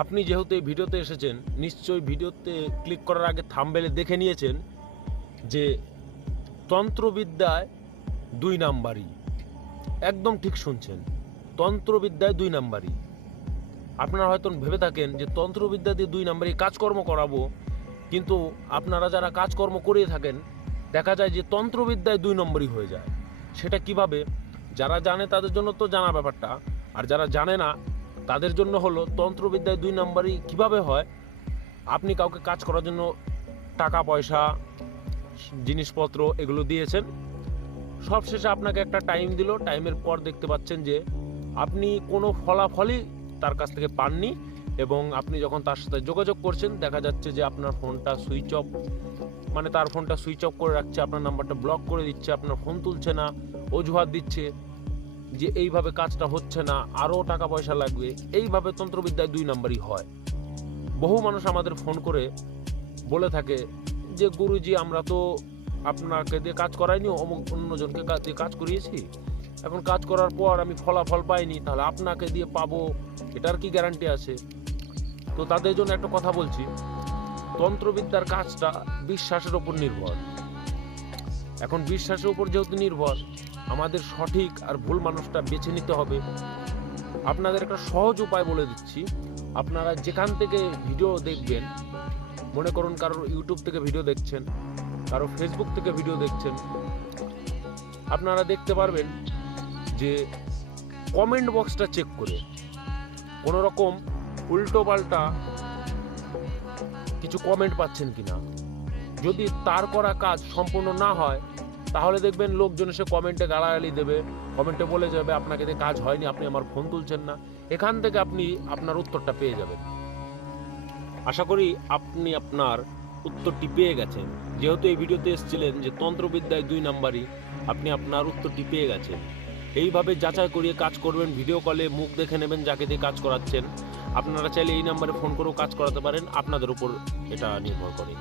আপনি যেহেতু এই ভিডিওতে এসেছেন, নিশ্চয়ই ভিডিওতে ক্লিক করার আগে থাম্বেলে দেখে নিয়েছেন যে তন্ত্রবিদ্যায় দুই নাম্বারই। একদম ঠিক শুনছেন, তন্ত্রবিদ্যায় দুই নাম্বারই। আপনারা হয়তো ভেবে থাকেন যে তন্ত্রবিদ্যা দিয়ে দুই নাম্বারই কাজকর্ম করাবো, কিন্তু আপনারা যারা কাজকর্ম করে থাকেন, দেখা যায় যে তন্ত্রবিদ্যায় দুই নম্বরই হয়ে যায়। সেটা কীভাবে? যারা জানে তাদের জন্য তো জানা ব্যাপারটা, আর যারা জানে না তাদের জন্য হলো তন্ত্রবিদ্যায় দুই নম্বরই কীভাবে হয়? আপনি কাউকে কাজ করার জন্য টাকা, পয়সা, জিনিসপত্র এগুলো দিয়েছেন। সবশেষে আপনাকে একটা টাইম দিল। টাইমের পর দেখতে পাচ্ছেন যে আপনি কোনো ফলাফলই তার কাছ থেকে পাননি এবং আপনি যখন তার সাথে যোগাযোগ করছেন, দেখা যাচ্ছে যে আপনার ফোনটা সুইচ অফ মানে তার ফোনটা সুইচ অফ করে রাখছে, আপনার নাম্বারটা ব্লক করে দিচ্ছে, আপনার ফোন তুলছে না, অজুহাত দিচ্ছে। যে এইভাবে কাজটা হচ্ছে না, আরও টাকা পয়সা লাগবে, এইভাবে তন্ত্রবিদ্যায় দুই নম্বরই হয়। বহু মানুষ আমাদের ফোন করে বলে থাকে যে, গুরুজি, আমরা তো আপনাকে দিয়ে কাজ করাইনি, অমুক অন্যজনকে দিয়ে কাজ করিয়েছি। এখন কাজ করার পর আমি ফলাফল পাইনি, তাহলে আপনাকে দিয়ে পাবো, এটার কি গ্যারান্টি আছে? তো তাদের জন্য একটা কথা বলছি, তন্ত্রবিদ্যার কাজটা বিশ্বাসের ওপর নির্ভর। এখন বিশ্বাসের উপর যেহেতু নির্ভর আমাদের সঠিক আর ভুল মানুষটা বেছে নিতে হবে। আপনাদের একটা সহজ উপায় বলে দিচ্ছি। আপনারা যেখান থেকে ভিডিও দেখবেন, মনে করুন কারোর ইউটিউব থেকে ভিডিও দেখছেন কারও ফেসবুক থেকে ভিডিও দেখছেন, আপনারা দেখতে পারবেন যে কমেন্ট বক্সটা চেক করে কোনো রকম উল্টো পাল্টা কিছু কমেন্ট পাচ্ছেন কিনা। যদি তার করা কাজ সম্পূর্ণ না হয় তাহলে দেখবেন লোকজন এসে কমেন্টে গালাগালি দেবে কমেন্টে বলে যাবে, আপনাকে দিয়ে কাজ হয়নি, আপনি আমার ফোন তুলছেন না। এখান থেকে আপনি আপনার উত্তরটা পেয়ে যাবেন। আশা করি আপনি আপনার উত্তরটি পেয়ে গেছেন। যেহেতু এই ভিডিওতে এসেছিলেন যে তন্ত্রবিদ্যায় দুই নাম্বারই, আপনি আপনার উত্তরটি পেয়ে গেছেন। এইভাবে যাচাই করিয়ে কাজ করবেন ভিডিও কলে মুখ দেখে নেবেন যাকে দিয়ে কাজ করাচ্ছেন। আপনারা চাইলে এই নাম্বারে ফোন করেও কাজ করাতে পারেন, আপনাদের উপর এটা নির্ভর করে।